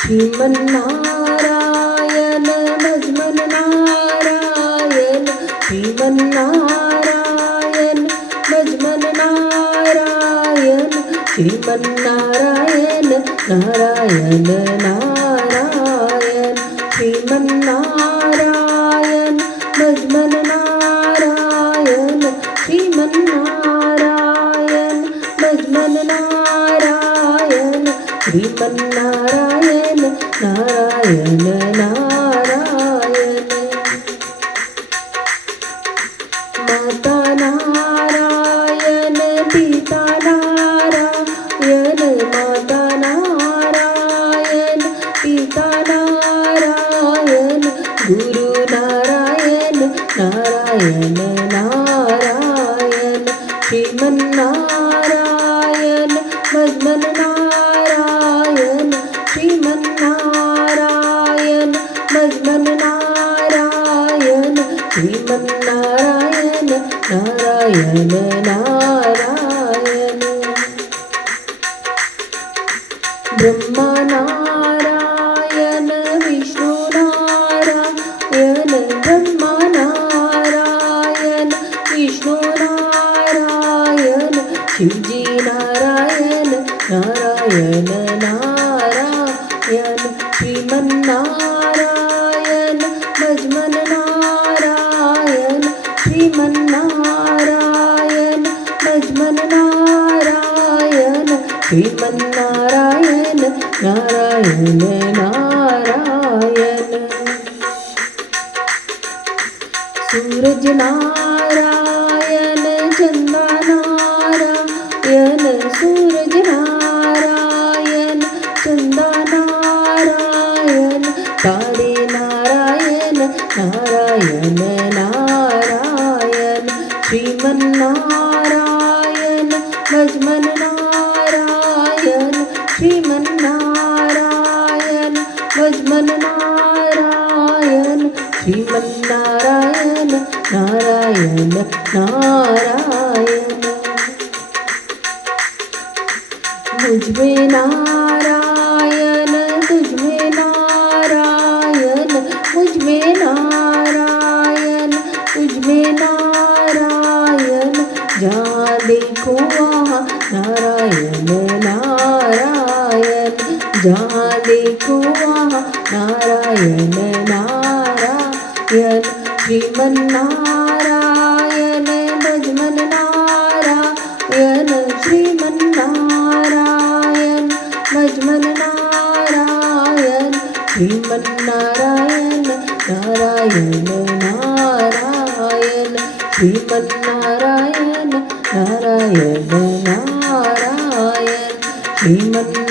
श्रीमन्नारायण भजमन नारायण, श्रीमन्नारायण भजमन नारायण, श्रीमन्नारायण नारायण नारायण, श्रीमन्नारायण भजमन नारायण, श्रीमन्नारायण भजमन नारायण, श्रीमन्नारायण नारायण नारायण। माता नारायण पिता नारायण, माता नारायण पिता नारायण, गुरु नारायण नारायण नारायण, श्रीमन्नारायण भजमन नारायण, श्रीमन्नारायण भजमन नारायण, श्रीमन्नारायण नारायण नारायण। ब्रह्मा नारायण विष्णु नारायण, ब्रह्मा नारायण विष्णु नारायण, शिवजी नारायण नारायण नारायण, श्रीमन्नारायण भजमन नारायण, श्रीमन्नारायण भजमन नारायण, श्रीमन्नारायण नारायण नारायण। सूरज नारायण चंदा नारायण, सूरज नारायण चंदा नारायण, तारे नारायण नारायण नारायण, श्रीमन्नारायण भजमन नारायण, श्रीमन्नारायण भजमन नारायण, श्रीमन्नारायण नारायण नारायण। मुझमें नारायण तुझमें नारायण, मुझमें नारायण तुझमें नारायण, जहाँ देखो वहाँ नारायण नारायण, जहाँ देखो वहाँ नारायण नारायण, श्रीमन्नारायण भजमन नारायण, श्रीमन्नारायण भजमन नारायण, श्रीमन्नारायण नारायण नारायण, श्रीमन्नारायण नारायण नारायण, श्रीमन्नारायण